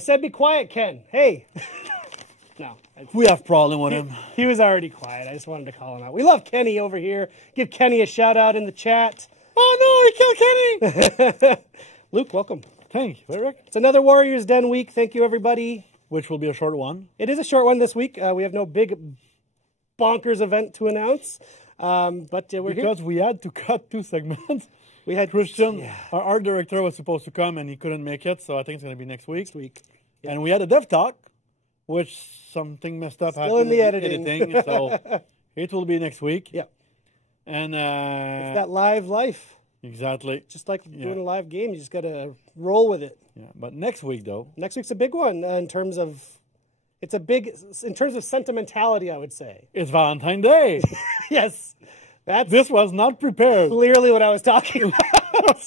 said be quiet, Ken. Hey. No. We have problem with him. He was already quiet. I just wanted to call him out. We love Kenny over here. Give Kenny a shout out in the chat. Oh, no, he killed Kenny. Luke, welcome. Thank you, Eric. It's another Warriors Den week. Thank you, everybody. Which will be a short one. It is a short one this week. We have no big bonkers event to announce. But we're here. Because we had to cut 2 segments. We had Christian, our art director, was supposed to come and he couldn't make it, so I think it's going to be next week. Yeah. And we had a dev talk, which something messed up. Still in the editing. So it will be next week. Yeah. And it's that live life. Exactly. Just like doing a live game, you just got to roll with it. Yeah. But next week, though. Next week's a big one in terms of. It's a big, in terms of sentimentality, I would say. It's Valentine's Day. Yes. This was not prepared. Clearly what I was talking about.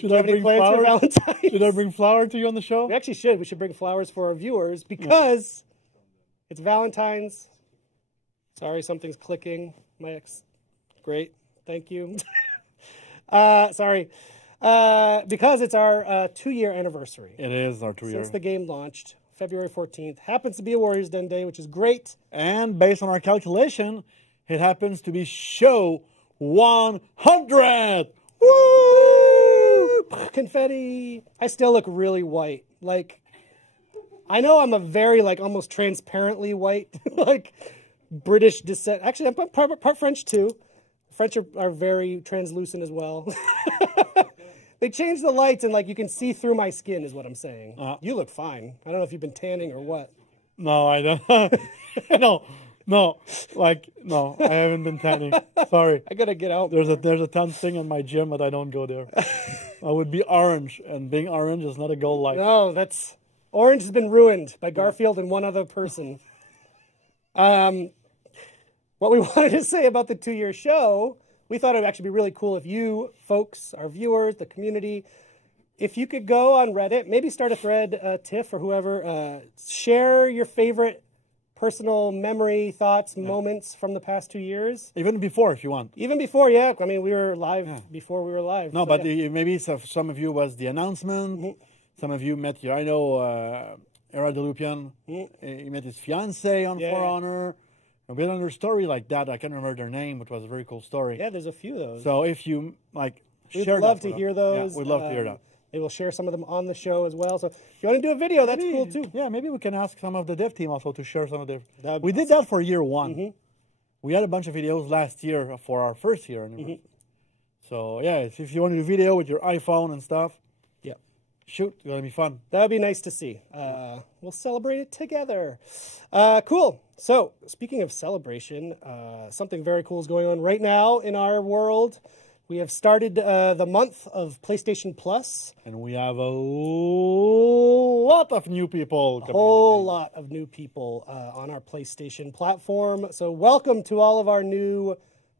Should I bring flowers? For Valentine's? Should I bring flower to you on the show? We actually should. We should bring flowers for our viewers because it's Valentine's. Sorry, something's clicking. My ex. Great. Thank you. Sorry. Because it's our 2-year anniversary. It is our 2-year. Since the game launched, February 14th. Happens to be a Warriors Den day, which is great. And based on our calculation, it happens to be show 100! Woo! Confetti. I still look really white. Like, I know I'm a very, like, almost transparently white, like, British descent. Actually, I'm part French, too. French are very translucent as well. They changed the lights and, like, you can see through my skin is what I'm saying. You look fine. I don't know if you've been tanning or what. No, I don't. No, I haven't been tanning. Sorry. I gotta get out. There's a tan thing in my gym, but I don't go there. I would be orange, and being orange is not a goal life. No, orange has been ruined by Garfield and one other person. What we wanted to say about the 2-year show, we thought it would actually be really cool if you folks, our viewers, the community, if you could go on Reddit, maybe start a thread, Tiff or whoever, share your favorite personal memory, thoughts, moments from the past 2 years. Even before, if you want. Even before, yeah. I mean, we were live before we were live. No, so, but maybe some of you was the announcement. Some of you met I know Era Delupian. He met his fiancée on For Honor. A bit under story like that. I can't remember their name, which was a very cool story. Yeah, there's a few of those. So if you share we'd love to hear those. Yeah, we'd love to hear that. Maybe we'll share some of them on the show as well. So if you want to do a video, that's cool too. Yeah, maybe we can ask some of the dev team also to share some of their. We did that for year 1. We had a bunch of videos last year for our first year. So yeah, if you want to do video with your iPhone and stuff, shoot, it's gonna be fun. That would be nice to see. We'll celebrate it together. Cool. So speaking of celebration, something very cool is going on right now in our world. We have started the month of PlayStation Plus. And we have a lot of new people. A whole lot of new people on our PlayStation platform. So welcome to all of our new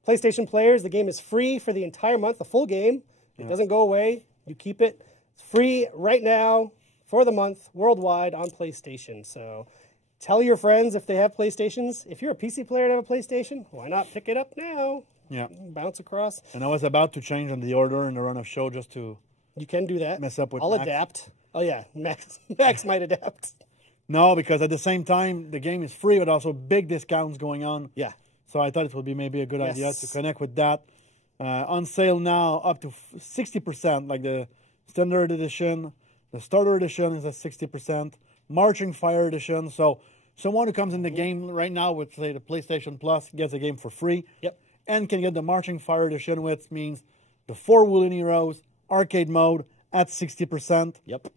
PlayStation players. The game is free for the entire month, the full game. It doesn't go away. You keep it. It's free right now for the month worldwide on PlayStation. So tell your friends if they have PlayStations. If you're a PC player and have a PlayStation, why not pick it up now? Yeah. Bounce across. And I was about to change on the order in the run of show just to... You can do that. Mess up with I'll Max. adapt. Oh, yeah. Max might adapt. No, because at the same time, the game is free, but also big discounts going on. Yeah. So I thought it would be maybe a good idea to connect with that. On sale now, up to 60%, like the Standard Edition. The Starter Edition is at 60%. Marching Fire Edition. So someone who comes in the game right now with, say, the PlayStation Plus gets the game for free. Yep. And can get the Marching Fire Edition, which means the 4 Woolen Heroes, arcade mode at 60%. Yep.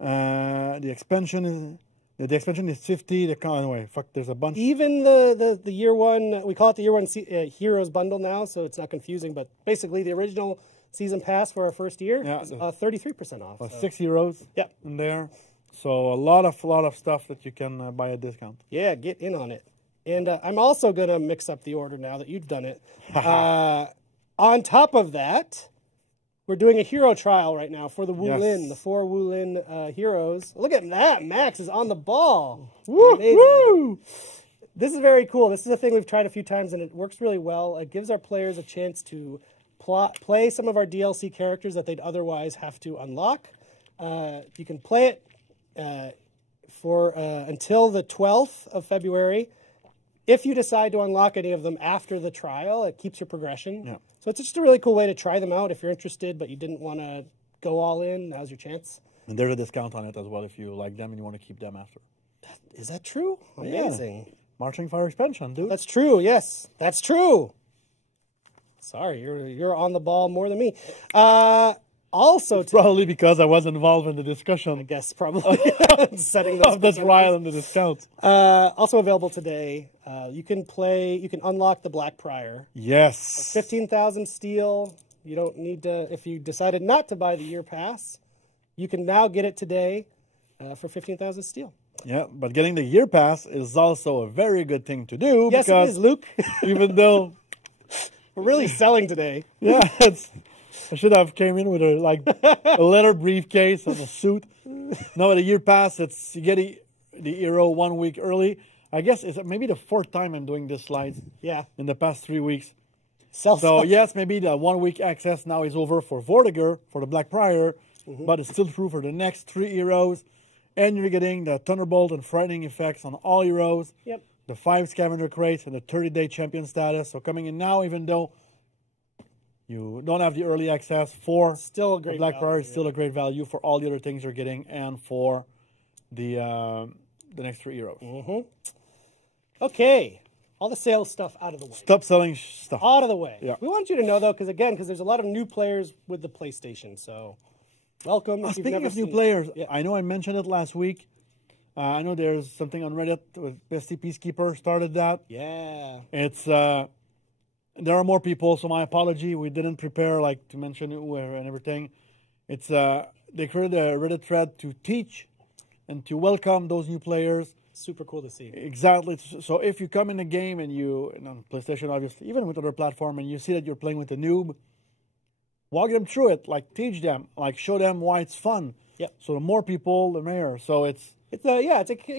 The expansion is 50. Anyway, there's a bunch. Even the year one, we call it the year one Heroes bundle now, so it's not confusing. But basically, the original season pass for our first year is 33% off. 6 heroes. In there. So a lot of stuff that you can buy at discount. Yeah, get in on it. And I'm also going to mix up the order now that you've done it. On top of that, we're doing a hero trial right now for the Wulin, the 4 Wulin heroes. Look at that. Max is on the ball. Woo, woo. This is very cool. This is a thing we've tried a few times, and it works really well. It gives our players a chance to play some of our DLC characters that they'd otherwise have to unlock. You can play it for until the 12th of February. If you decide to unlock any of them after the trial, it keeps your progression. Yeah. So it's just a really cool way to try them out if you're interested, but you didn't want to go all in. Now's your chance. And there's a discount on it as well if you like them and you want to keep them after. Is that true? Amazing. Yeah. Marching Fire expansion, dude. That's true. Yes, that's true. Sorry, you're on the ball more than me. Also, probably because I was involved in the discussion. I guess probably setting those of the trial and the discounts. Also available today. You can unlock the Black Prior. Yes. 15,000 steel. You don't need to, if you decided not to buy the year pass, you can now get it today for 15,000 steel. Yeah, but getting the year pass is also a very good thing to do. Yes, because it is, Luke. Even though we're really selling today. Yeah, I should have came in with a leather briefcase and a suit. No, the year pass, you get the hero 1 week early. I guess it's maybe the 4th time I'm doing this slide. Yeah. In the past 3 weeks. So yes, maybe the 1 week access now is over for Vortiger, for the Black Prior, but it's still true for the next 3 heroes. And you're getting the Thunderbolt and Frightening effects on all heroes. Yep. The 5 scavenger crates and the 30-day champion status. So coming in now, even though you don't have the early access for still a great the Black value, Prior, is still a great value for all the other things you're getting and for the next 3 heroes. Okay. All the sales stuff out of the way. Stop selling stuff. Out of the way. Yeah. We want you to know, though, because there's a lot of new players with the PlayStation, so welcome. Speaking of new players, I know I mentioned it last week. I know there's something on Reddit with Bestie Peacekeeper started that. Yeah. It's there are more people, so my apology. We didn't prepare to mention who and everything. It's they created a Reddit thread to teach and to welcome those new players. Super cool to see. Exactly. So if you come in the game and on PlayStation, obviously, even with other platform, and you see that you're playing with a noob, walk them through it. Teach them. Show them why it's fun. Yep. So the more people, the merrier. So it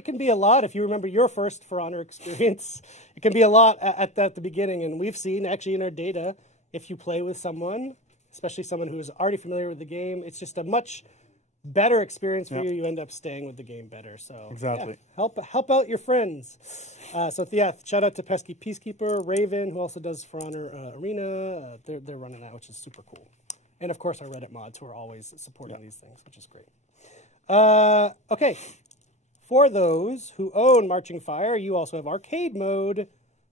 can be a lot. If you remember your first For Honor experience, it can be a lot at the beginning. And we've seen actually in our data, if you play with someone, especially someone who is already familiar with the game, it's just a much better experience for you. You end up staying with the game better. So exactly, help out your friends. Shout out to Pesky Peacekeeper, Raven, who also does For Honor Arena. They're running that, which is super cool. And of course our Reddit mods, who are always supporting these things, which is great. Okay, for those who own Marching Fire, you also have arcade mode,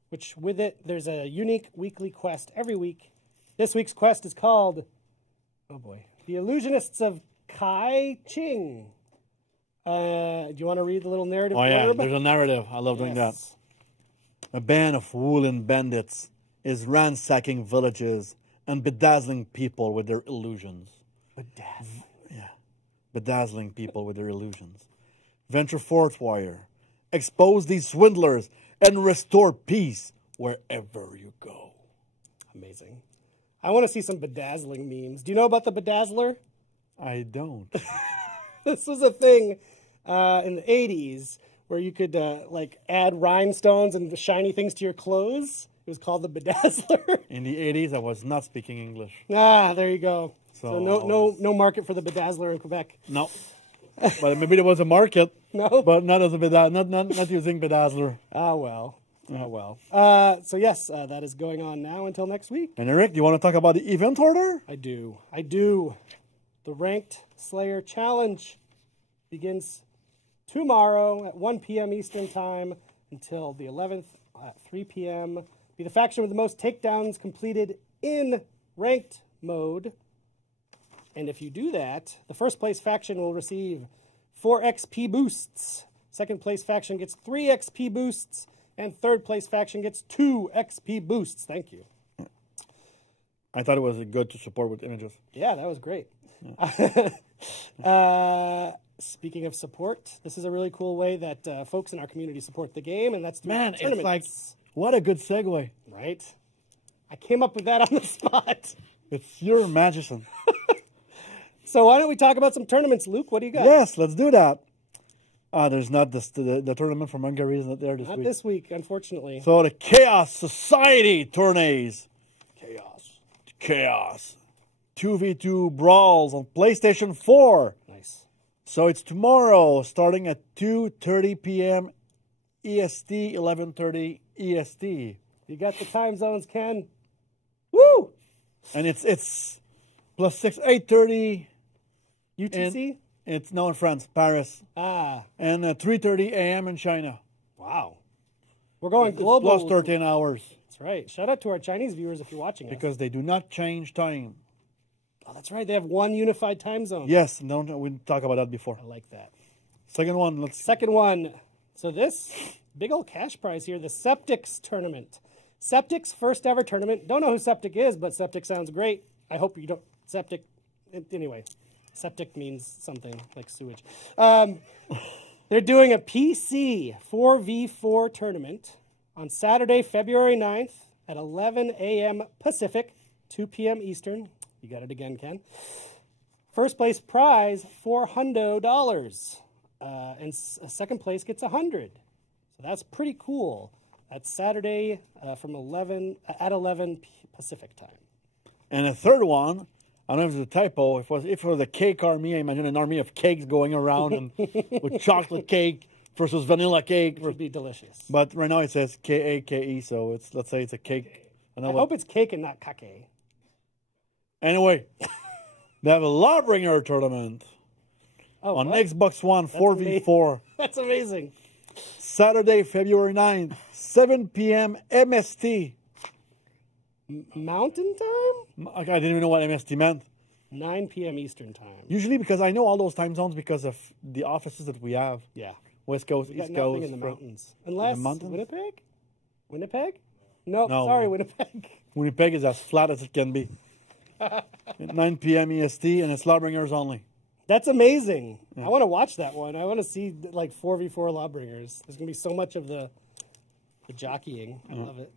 which with it there's a unique weekly quest every week. This week's quest is called, The Illusionists of Kai Ching. Do you want to read the little narrative? Oh yeah, there's a narrative. I love doing that. A band of woolen bandits is ransacking villages and bedazzling people with their illusions. Bedazzling people with their illusions. Venture forth, warrior. Expose these swindlers and restore peace wherever you go. Amazing. I want to see some bedazzling memes. Do you know about the bedazzler? I don't. This was a thing in the 80s where you could add rhinestones and shiny things to your clothes. It was called the bedazzler. In the 80s, I was not speaking English. There you go. So no market for the bedazzler in Quebec. No. But maybe there was a market. No. But not as a not using bedazzler. Oh well. So yes, that is going on now until next week. And Eric, do you want to talk about the event order? I do. The Ranked Slayer Challenge begins tomorrow at 1 p.m. Eastern Time until the 11th at 3 p.m. Be the faction with the most takedowns completed in ranked mode. And if you do that, the first place faction will receive 4 XP boosts. Second place faction gets 3 XP boosts. And third place faction gets 2 XP boosts. Thank you. I thought it was good to support with images. Yeah, that was great. Yeah. Speaking of support, this is a really cool way that folks in our community support the game, and that's through tournaments. It's what a good segue. Right? I came up with that on the spot. It's your magician. So why don't we talk about some tournaments, Luke? What do you got? Yes, let's do that. There's not the tournament from Hungary is not there this week. Not this week, unfortunately. So the Chaos Society tourneys. Chaos. 2v2 brawls on PlayStation 4. Nice. So it's tomorrow, starting at 2:30 p.m. EST, 11:30 EST. You got the time zones, Ken. Woo! And it's +6, 8:30 UTC? It's now in France, Paris. Ah. And 3:30 a.m. in China. Wow. We're going global. Plus 13 hours. That's right. Shout out to our Chinese viewers if you're watching us. Because they do not change time. Oh, that's right. They have one unified time zone. Yes, we talked about that before. I like that. Second one. Second one. So this big old cash prize here, the Septics tournament. Septics first ever tournament. Don't know who Septic is, but Septic sounds great. I hope you don't. Septic. Anyway, septic means something like sewage. They're doing a PC 4v4 tournament on Saturday, February 9th at 11 a.m. Pacific, 2 p.m. Eastern. You got it again, Ken. First place prize, $400. And second place gets $100. So that's pretty cool. That's Saturday at 11 Pacific time. And a third one, I don't know if it's a typo. If it was a cake army, I imagine an army of cakes going around and with chocolate cake versus vanilla cake. It would be delicious. But right now it says K-A-K-E, so let's say it's a cake. I hope it's cake and not kake. Anyway, they have a Lawbringer tournament on what? Xbox One 4v4. That's amazing. Saturday, February 9th, 7 p.m. MST. Mountain time? I didn't even know what MST meant. 9 p.m. Eastern time. Usually because I know all those time zones because of the offices that we have. Yeah. West Coast, We got East nothing Coast. in the mountains. Unless mountains? Winnipeg? Winnipeg? No, sorry, Winnipeg. Winnipeg is as flat as it can be. At 9 p.m. EST, and it's Lawbringers only. That's amazing. Yeah. I want to watch that one. I want to see like 4v4 Lawbringers. There's going to be so much of the jockeying. I love it.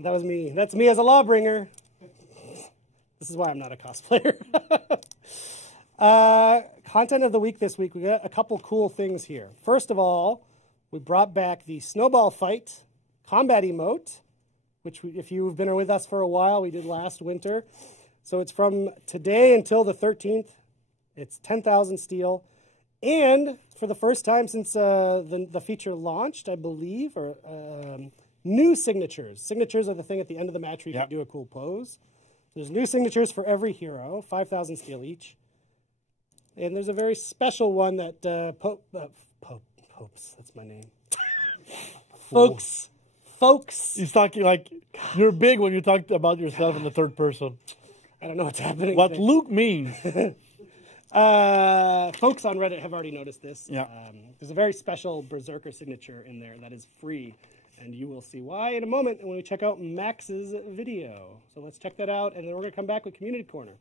That was me. That's me as a Lawbringer. This is why I'm not a cosplayer. Content of the week this week, we got a couple cool things here. First of all, we brought back the Snowball Fight combat emote, which if you've been with us for a while, we did last winter. So it's from today until the 13th. It's 10,000 steel. And for the first time since the feature launched, I believe, or new signatures. Signatures are the thing at the end of the match where you can do a cool pose. There's new signatures for every hero, 5,000 steel each. And there's a very special one that Popes, that's my name. Folks. He's talking like you're big when you talk about yourself in the third person. I don't know what's happening. What Luke means. Folks on Reddit have already noticed this. Yeah. There's a very special Berserker signature in there that is free. And you will see why in a moment when we check out Max's video. So let's check that out, and then we're going to come back with Community Corner.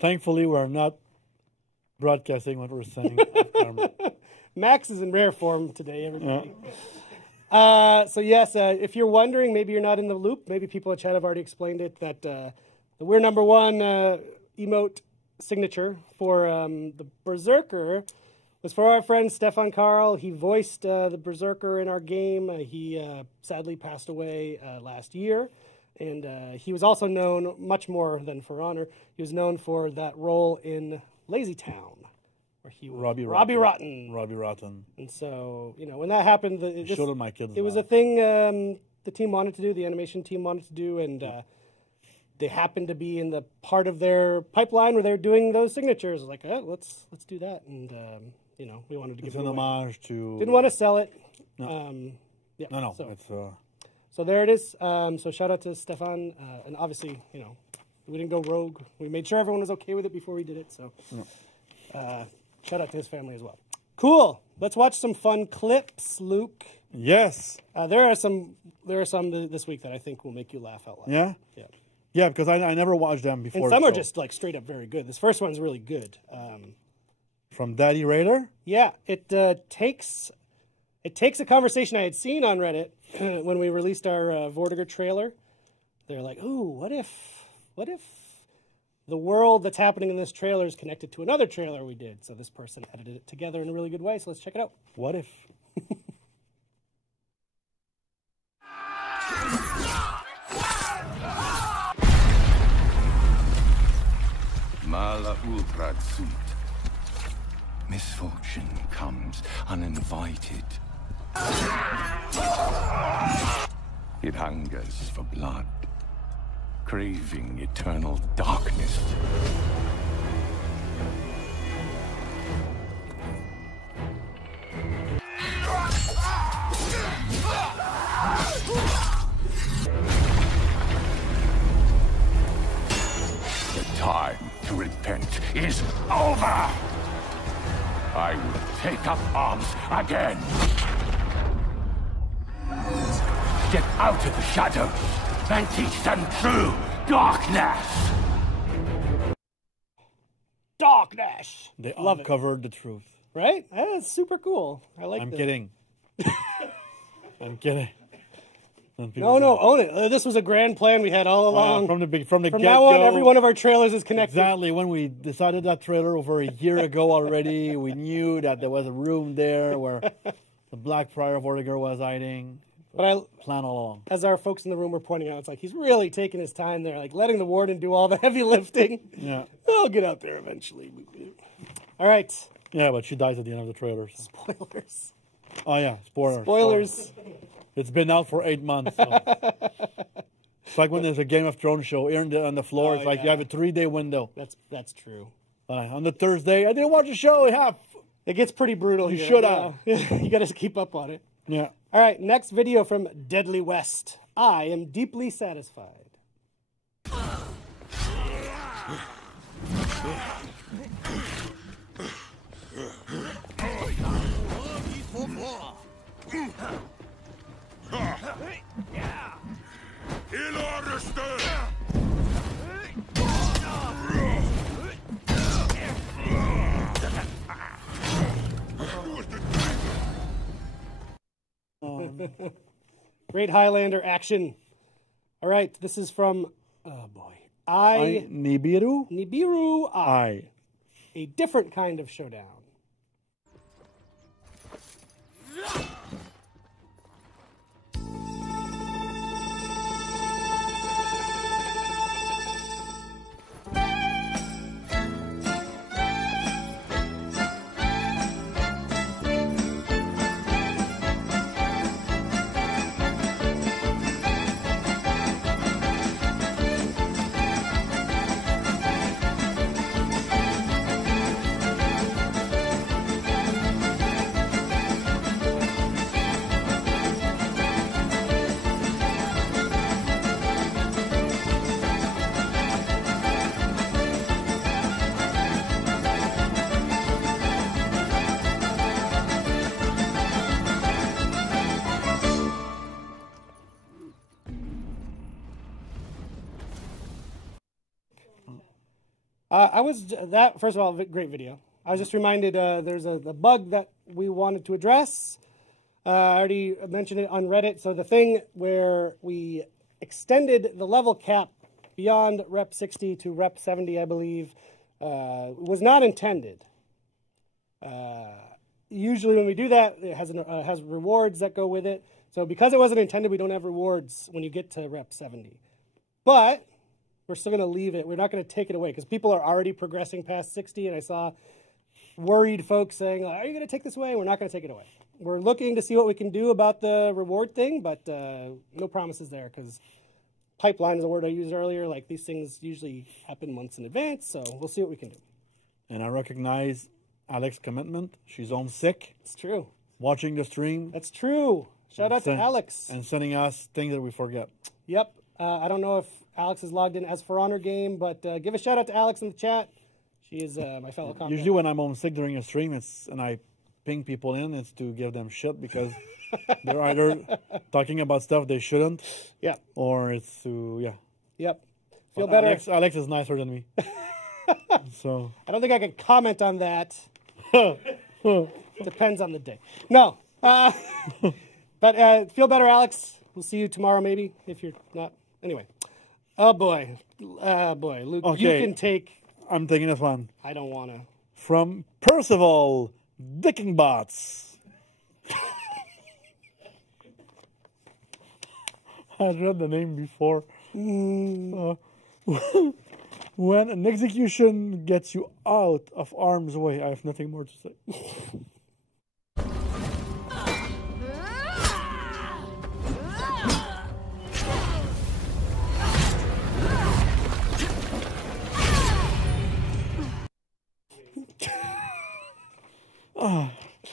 Thankfully, we're not broadcasting what we're saying. off camera. Max is in rare form today, everybody. So yes, if you're wondering, maybe you're not in the loop. Maybe people at chat have already explained it, that the We're Number One emote signature for the Berserker was for our friend Stefan Karl. He voiced the Berserker in our game. He sadly passed away last year. And he was also known, much more than For Honor, he was known for that role in Lazy Town, where he was Robbie Rotten. Robbie Rotten. And so, you know, when that happened, Showed my kids. it was a thing the team wanted to do, the animation team wanted to do, and they happened to be in the part of their pipeline where they were doing those signatures. Like, let's do that, and you know, we wanted to give an homage to. Didn't want to sell it. No. Yeah. No. So, It's so there it is. So shout out to Stefan, and obviously, you know, we didn't go rogue. We made sure everyone was okay with it before we did it. So shout out to his family as well. Cool. Let's watch some fun clips, Luke. yes. There are some this week that I think will make you laugh out loud. Yeah. Yeah. Yeah, because I never watched them before. And some are so- just like straight up very good. This first one's really good. from Daddy Raider. Yeah, it takes a conversation I had seen on Reddit when we released our Vortiger trailer. They're like, "Ooh, what if the world that's happening in this trailer is connected to another trailer we did?" So this person edited it together in a really good way. So let's check it out. What if? Mala ultrad sunt. Misfortune comes uninvited. It hungers for blood, craving eternal darkness. The time to repent is over! I will take up arms again! Get out of the shadows and teach them true darkness! Darkness. They Love it. uncovered the truth. Right? That's super cool. I like I'm that. kidding. I'm kidding. No, own it. This was a grand plan we had all along. From the From get-go. now on, every one of our trailers is connected. Exactly. When we decided that trailer over a year ago already, we knew that there was a room there where the Black Friar Vortiger was hiding. But Plan along. as our folks in the room were pointing out, it's like he's really taking his time there, like letting the warden do all the heavy lifting. Yeah. I'll get out there eventually. All right. Yeah, but she dies at the end of the trailer. So. Spoilers. Oh, yeah. Spoilers. Spoilers. It's been out for 8 months. So. It's like when there's a Game of Thrones show here on the floor. It's like yeah. you have a 3-day window. That's true. On the Thursday, I didn't watch the show. It gets pretty brutal. You here. should have. You got to keep up on it. Yeah. All right. Next video from Deadly West. I am deeply satisfied. In order, Great Highlander action. All right. This is from, oh boy. Nibiru I. A different kind of showdown. First of all, great video. I was just reminded there's a bug that we wanted to address. I already mentioned it on Reddit. So the thing where we extended the level cap beyond rep 60 to rep 70, I believe, was not intended. Usually when we do that, it has rewards that go with it. So because it wasn't intended, we don't have rewards when you get to rep 70. But we're still going to leave it. We're not going to take it away because people are already progressing past 60, and I saw worried folks saying, are you going to take this away? We're not going to take it away. We're looking to see what we can do about the reward thing, but no promises there because pipeline is a word I used earlier. Like, these things usually happen months in advance, so we'll see what we can do. And I recognize Alex's commitment. She's homesick. It's true. Watching the stream. That's true. Shout out to Alex. And sending us things that we forget. Yep. I don't know if Alex is logged in as For Honor Game, but give a shout out to Alex in the chat. She is my fellow comrade. Usually when I'm homesick during a stream, and I ping people in, it's to give them shit because they're either talking about stuff they shouldn't. Yeah. Or it's to, Yep. Feel but better. Alex is nicer than me. So I don't think I can comment on that. Depends on the day. No. But feel better, Alex. We'll see you tomorrow, maybe, if you're not. Anyway. Oh, boy. Luke, okay. You can take. I'm taking this one. I don't want to. From Percival Dickingbots. I've read the name before. When an execution gets you out of harm's way, I have nothing more to say.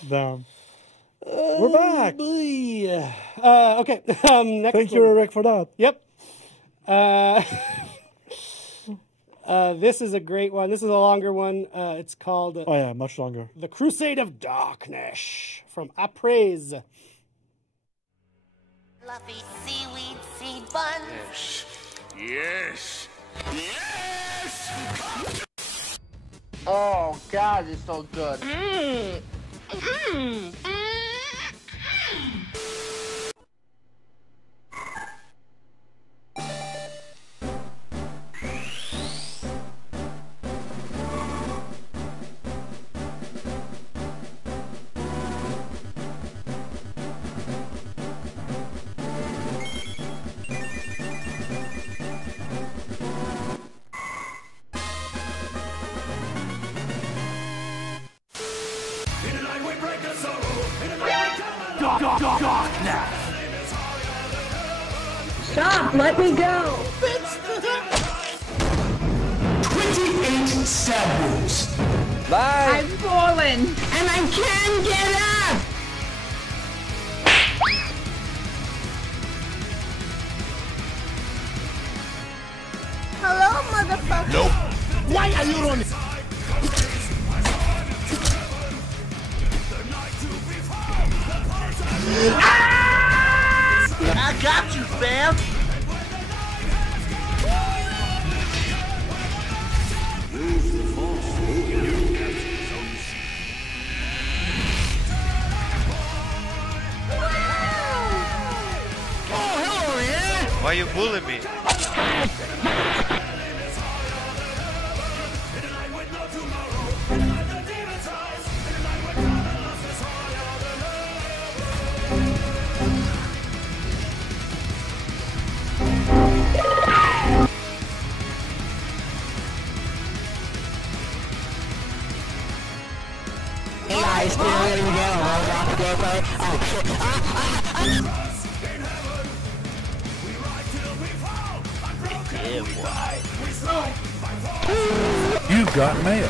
Damn. We're back. Okay. Next Thank you, Eric, for that. Yep. This is a great one. This is a longer one. It's called... oh, yeah, much longer. The Crusade of Darkness from Appraise. Fluffy seaweed seed bun. Yes. Yes! Oh, God, it's so good. Stop! Let me go! 28 stab wounds. Bye. I've fallen, and I can't get up! Hello, motherfucker. Nope. Why are you running? I got you, fam. Why you bullying me? You got mail.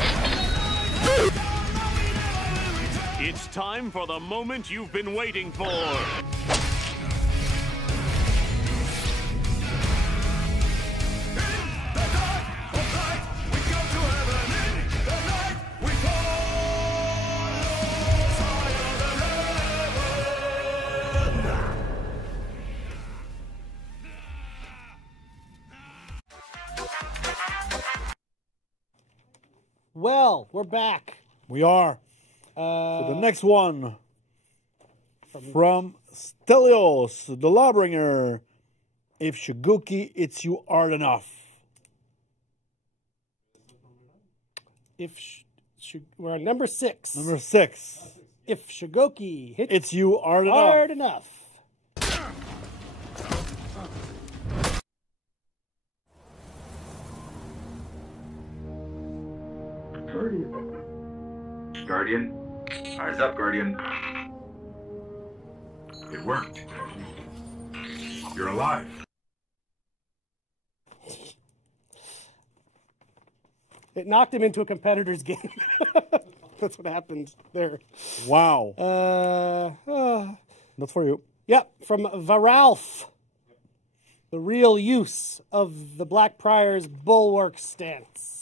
It's time for the moment you've been waiting for. Well, we're back. We are. So the next one from Stelios, the Lawbringer. If Shugoki hits you hard enough. We're on number 6. Number 6. If Shugoki hits you hard enough. Guardian. Eyes up, Guardian. It worked. You're alive. It knocked him into a competitor's game. That's what happened there. Wow. That's for you. Yep, from Varalf. The real use of the Blackprior's bulwark stance.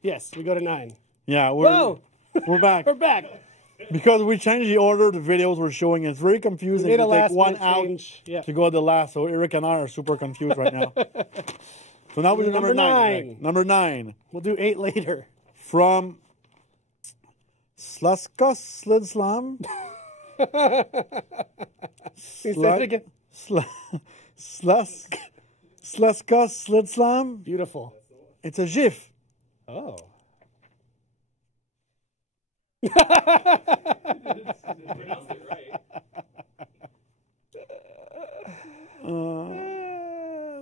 Yes, we go to 9. Yeah, we're back. We're back. Because we changed the order the videos were showing. It's very confusing We made to a take one last-minute out change. Yeah. to go to the last. So Eric and I are super confused right now. So now we do number 9. Right? Number 9. We'll do 8 later. From Slaska Slid Slam. Say that again. Slaska Slid Slam. Beautiful. It's a GIF. Oh.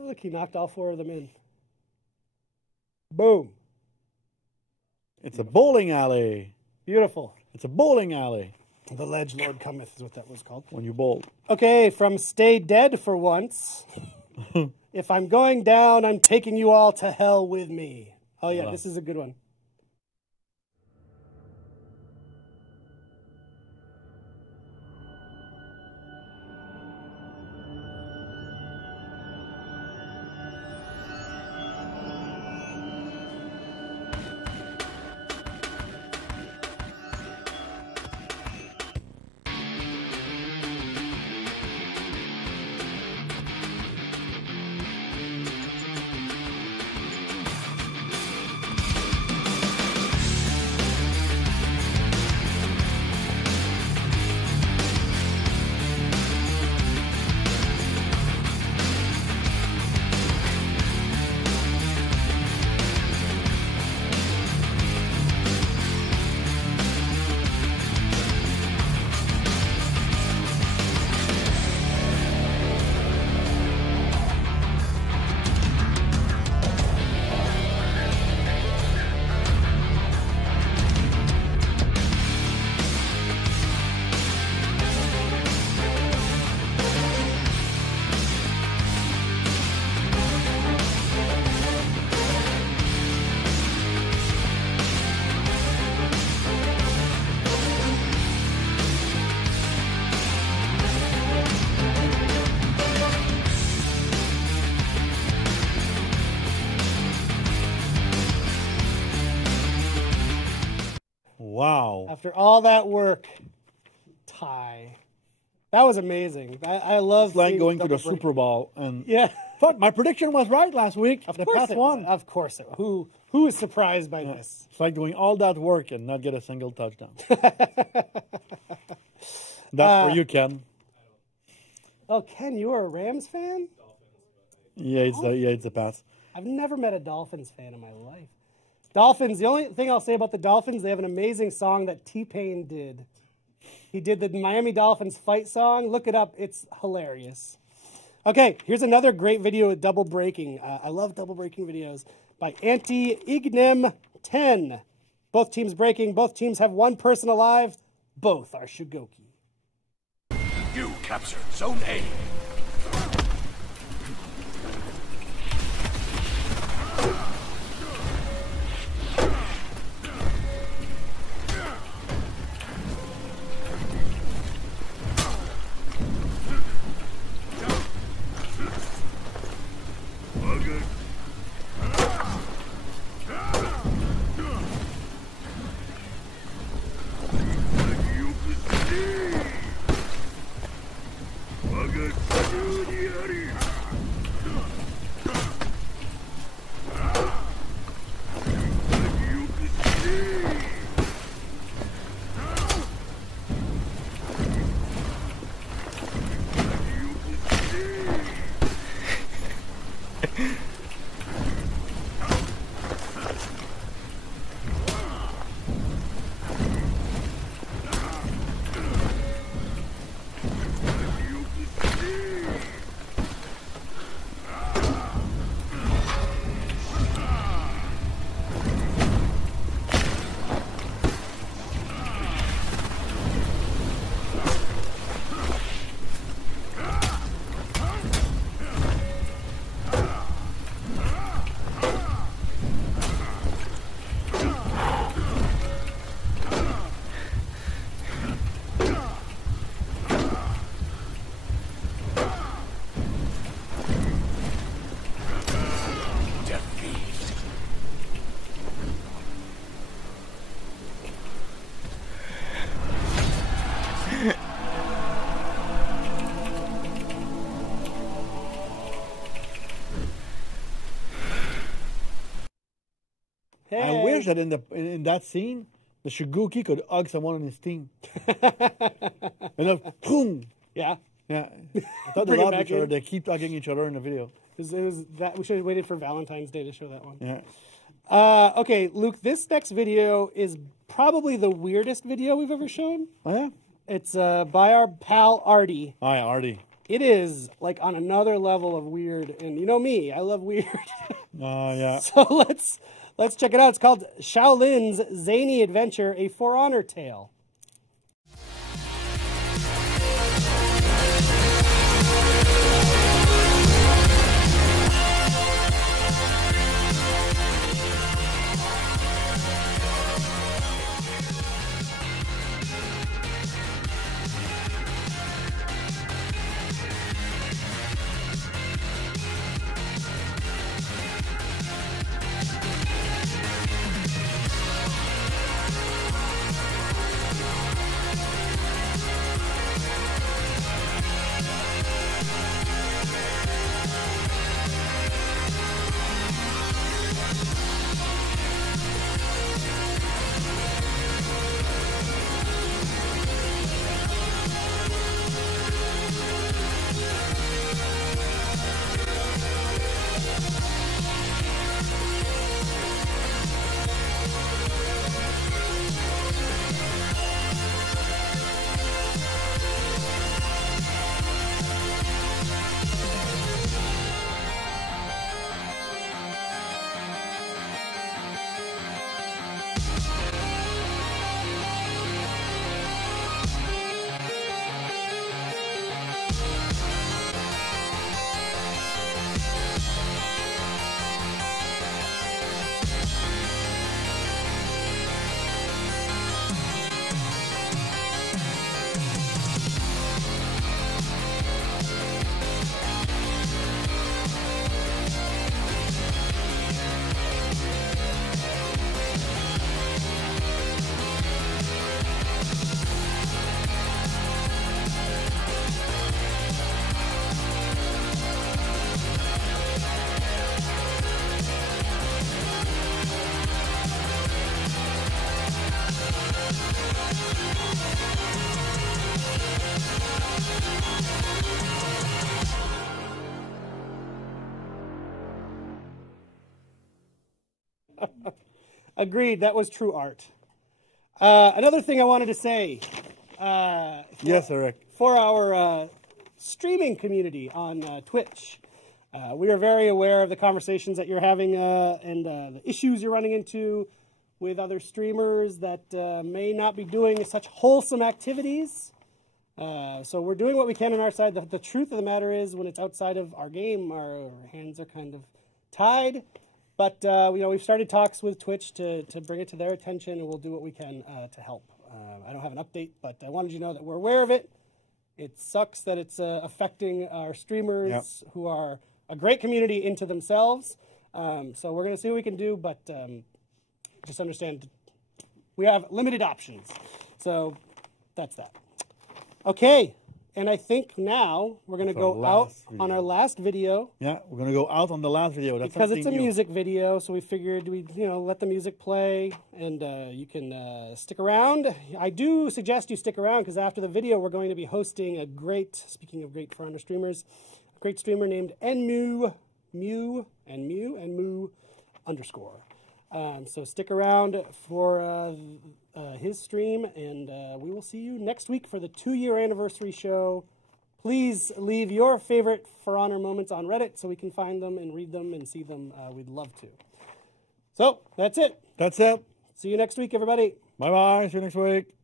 Look, he knocked all 4 of them in. Boom. It's a bowling alley. Beautiful. It's a bowling alley. The Ledge Lord Cometh is what that was called. When you bowl. Okay, from Stay Dead for Once. If I'm going down, I'm taking you all to hell with me. Oh, yeah, this is a good one. Wow. After all that work, tie. That was amazing. I love like going to the Super Bowl and yeah. Fuck, my prediction was right last week. Of the course past it one. Was. Of course it was. Who is surprised by this? It's like doing all that work and not get a single touchdown. That's for you, Ken. Oh, Ken, you are a Rams fan? Yeah, it's a pass. I've never met a Dolphins fan in my life. Dolphins, the only thing I'll say about the Dolphins, they have an amazing song that T-Pain did. He did the Miami Dolphins fight song. Look it up. It's hilarious. Okay, here's another great video of double breaking. I love double breaking videos by Anti-Ignem10. Both teams breaking. Both teams have one person alive. Both are Shugoki. You captured Zone A. wish that in that scene, the Shuguki could hug someone on his team. And then, boom. Yeah. Yeah. I thought they loved each other. They keep hugging each other in the video. It was that we should have waited for Valentine's Day to show that one. Yeah. Okay, Luke, this next video is probably the weirdest video we've ever shown. Oh, yeah? It's by our pal Artie. Oh, yeah, Artie. It is like on another level of weird, and you know me, I love weird. Yeah. So let's check it out. It's called Shaolin's Zany Adventure: A For Honor Tale. Agreed. That was true art. Another thing I wanted to say. Yes, Eric. For our streaming community on Twitch, we are very aware of the conversations that you're having and the issues you're running into with other streamers that may not be doing such wholesome activities. So we're doing what we can on our side. The truth of the matter is, when it's outside of our game, our hands are kind of tied. But we've started talks with Twitch to bring it to their attention, and we'll do what we can to help. I don't have an update, but I wanted you to know that we're aware of it. It sucks that it's affecting our streamers, who are a great community into themselves. So we're going to see what we can do, but just understand we have limited options. So that's that. Okay. And I think now we're going to go out on our last video. Yeah, we're going to go out on the last video. That's because it's a music video, so we figured we'd let the music play, and you can stick around. I do suggest you stick around, because after the video, we're going to be hosting a great, speaking of great For Honor streamers, a great streamer named Moo _. So stick around for his stream, and we will see you next week for the 2-year anniversary show. Please leave your favorite For Honor moments on Reddit so we can find them and read them and see them. We'd love to. So that's it. That's it. See you next week, everybody. Bye-bye. See you next week.